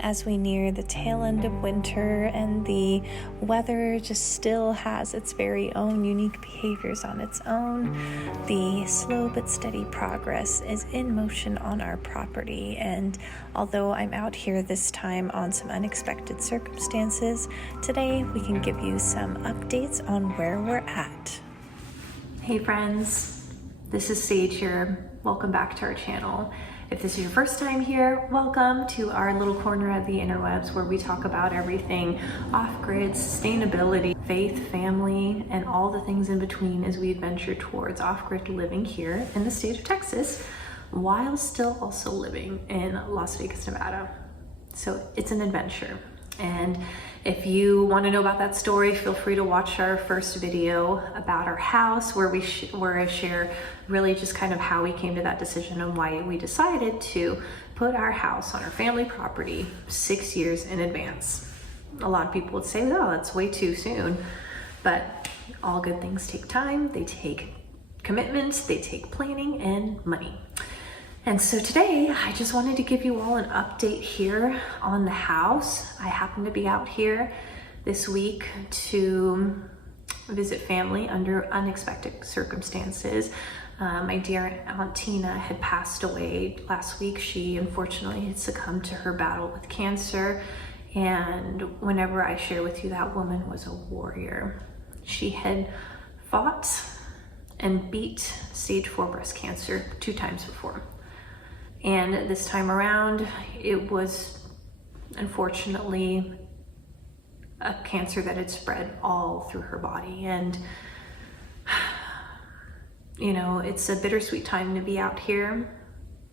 as we near the tail end of winter and the weather just still has its very own unique behaviors on its own. The slow but steady progress is in motion on our property, and although I'm out here this time on some unexpected circumstances, today we can give you some updates on where we're at. Hey friends, this is Sage here. Welcome back to our channel. If this is your first time here, welcome to our little corner of the interwebs where we talk about everything off-grid, sustainability, faith, family, and all the things in between as we adventure towards off-grid living here in the state of Texas, while still also living in Las Vegas, Nevada. So it's an adventure. And if you want to know about that story, feel free to watch our first video about our house where I share really just kind of how we came to that decision and why we decided to put our house on our family property 6 years in advance. A lot of people would say, oh, that's way too soon, but all good things take time. They take commitment, they take planning and money. And so today, I just wanted to give you all an update here on the house. I happen to be out here this week to visit family under unexpected circumstances. My dear Aunt Tina had passed away last week. She unfortunately had succumbed to her battle with cancer. And whenever I share with you, that woman was a warrior. She had fought and beat stage 4 breast cancer 2 times before. And this time around, it was unfortunately a cancer that had spread all through her body. And, you know, it's a bittersweet time to be out here,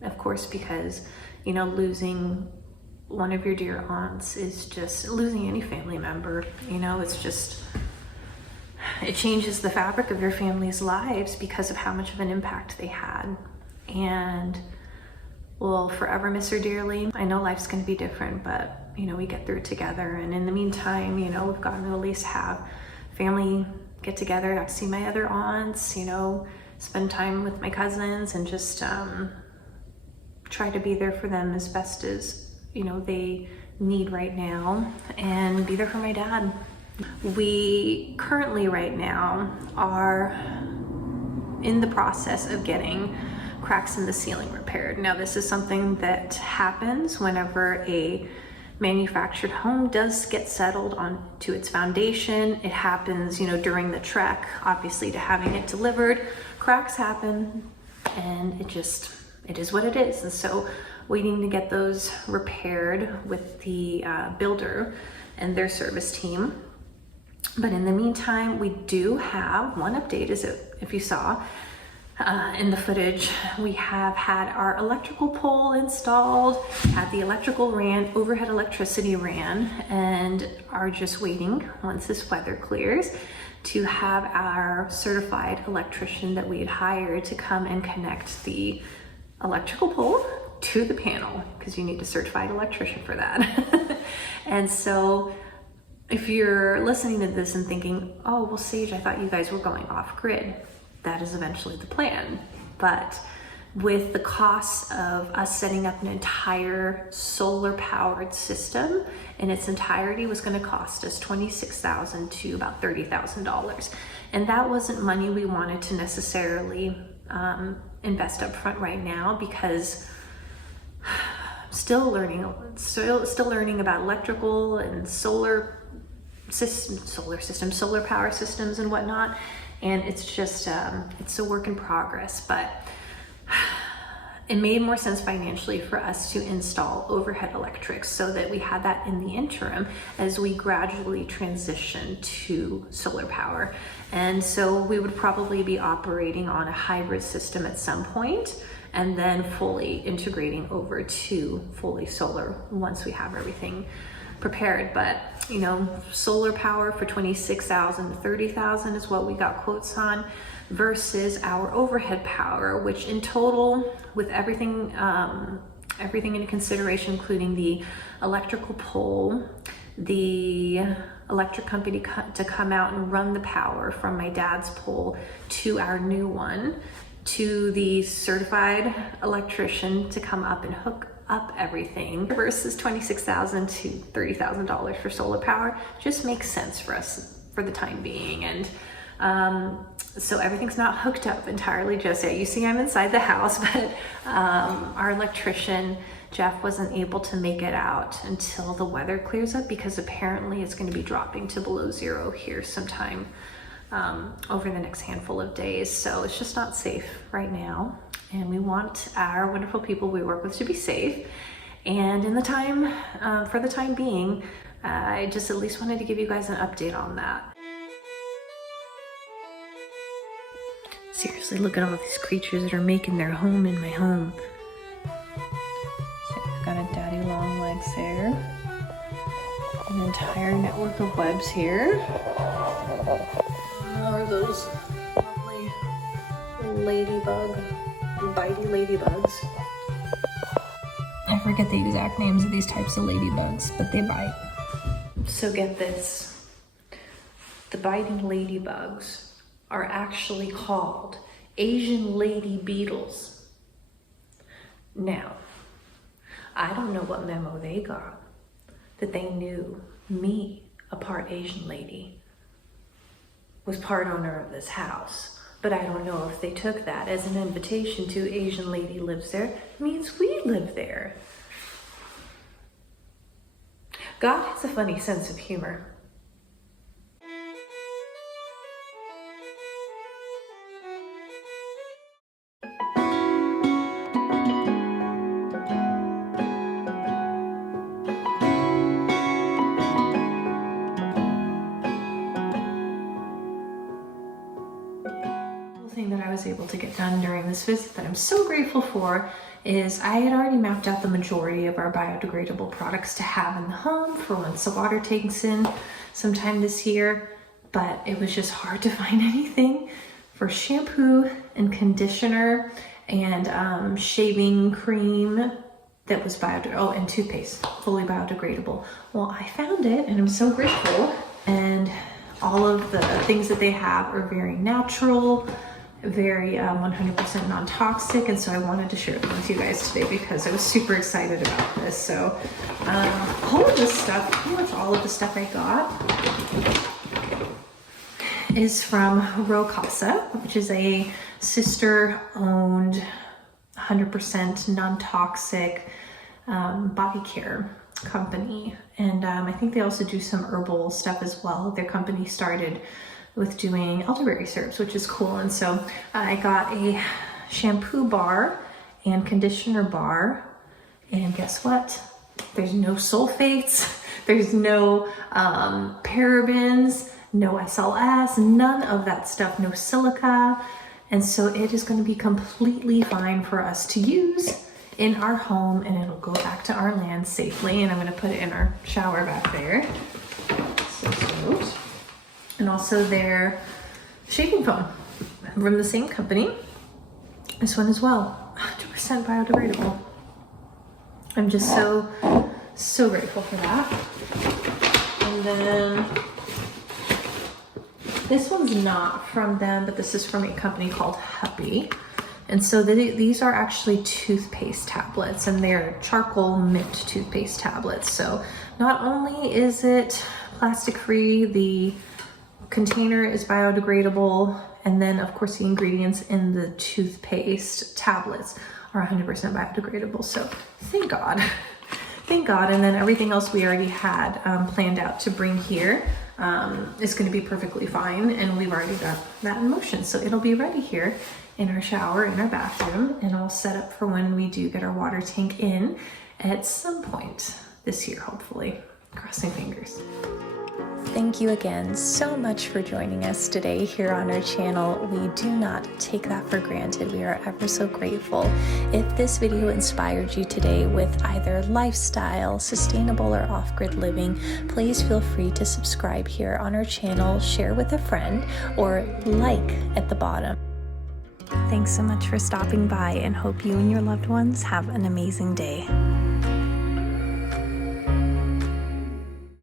of course, because, you know, losing one of your dear aunts is just losing any family member. You know, it's just, it changes the fabric of your family's lives because of how much of an impact they had. And we'll forever miss her dearly. I know life's gonna be different, but you know, we get through it together. And in the meantime, you know, we've gotten to at least have family get together. I see my other aunts, you know, spend time with my cousins and just try to be there for them as best as, you know, they need right now, and be there for my dad. We currently right now are in the process of getting cracks in the ceiling repaired. Now, this is something that happens whenever a manufactured home does get settled onto its foundation. It happens, you know, during the trek, obviously, to having it delivered. Cracks happen, and it is what it is. And so waiting to get those repaired with the builder and their service team. But in the meantime, we do have one update, as if you saw in the footage. We have had our electrical pole installed, had the electrical ran, overhead electricity ran, and are just waiting, once this weather clears, to have our certified electrician that we had hired to come and connect the electrical pole to the panel, because you need a certified electrician for that. And so if you're listening to this and thinking, oh, well, Sage, I thought you guys were going off grid. That is eventually the plan. But with the cost of us setting up an entire solar powered system in its entirety was going to cost us $26,000 to about $30,000. And that wasn't money we wanted to necessarily invest up front right now, because still learning about electrical and solar power systems and whatnot. And it's just, it's a work in progress, but it made more sense financially for us to install overhead electrics so that we had that in the interim as we gradually transition to solar power. And so we would probably be operating on a hybrid system at some point, and then fully integrating over to fully solar once we have everything prepared. But you know, solar power for $26,000 to $30,000 is what we got quotes on, versus our overhead power, which in total, with everything into consideration, including the electrical pole, the electric company to come out and run the power from my dad's pole to our new one, to the certified electrician to come up and hook up everything versus $26,000 to $30,000 for solar power just makes sense for us for the time being. And so everything's not hooked up entirely just yet. You see I'm inside the house, but our electrician, Jeff, wasn't able to make it out until the weather clears up, because apparently it's going to be dropping to below zero here sometime over the next handful of days. So it's just not safe right now. And we want our wonderful people we work with to be safe. And in the time, for the time being, I just at least wanted to give you guys an update on that. Seriously, look at all these creatures that are making their home in my home. So I've got a daddy long legs there. An entire network of webs here. Are those lovely bitey ladybugs. I forget the exact names of these types of ladybugs, but they bite. So get this. The biting ladybugs are actually called Asian lady beetles. Now, I don't know what memo they got that they knew me, a part Asian lady, was part owner of this house. But I don't know if they took that as an invitation to Asian lady lives there, means we live there. God has a funny sense of humor. That I was able to get done during this visit that I'm so grateful for is I had already mapped out the majority of our biodegradable products to have in the home for once the water takes in sometime this year, but it was just hard to find anything for shampoo and conditioner and shaving cream that was biodegradable, and toothpaste, fully biodegradable. Well, I found it and I'm so grateful, and all of the things that they have are very natural, very 100% non-toxic, and so I wanted to share them with you guys today because I was super excited about this. So all of this stuff, pretty much all of the stuff I got is from Casa, which is a sister-owned 100% non-toxic body care company, and I think they also do some herbal stuff as well. Their company started with doing elderberry syrups, which is cool. And so I got a shampoo bar and conditioner bar, and guess what? There's no sulfates, there's no parabens, no SLS, none of that stuff, no silica. And so it is going to be completely fine for us to use in our home, and it'll go back to our land safely. And I'm going to put it in our shower back there. So stoked. And also their shaving foam from the same company. This one as well, 100% biodegradable. I'm just so grateful for that. And then this one's not from them, but this is from a company called Happy. And so these are actually toothpaste tablets, and they're charcoal mint toothpaste tablets. So not only is it plastic free, the container is biodegradable, and then of course the ingredients in the toothpaste tablets are 100% biodegradable. So thank God. Thank God. And then everything else we already had planned out to bring here is going to be perfectly fine, and we've already got that in motion. So it'll be ready here in our shower, in our bathroom, and all set up for when we do get our water tank in at some point this year, hopefully. Crossing fingers. Thank you again so much for joining us today here on our channel. We do not take that for granted. We are ever so grateful. If this video inspired you today with either lifestyle, sustainable, or off-grid living, please feel free to subscribe here on our channel, share with a friend, or like at the bottom. Thanks so much for stopping by, and hope you and your loved ones have an amazing day.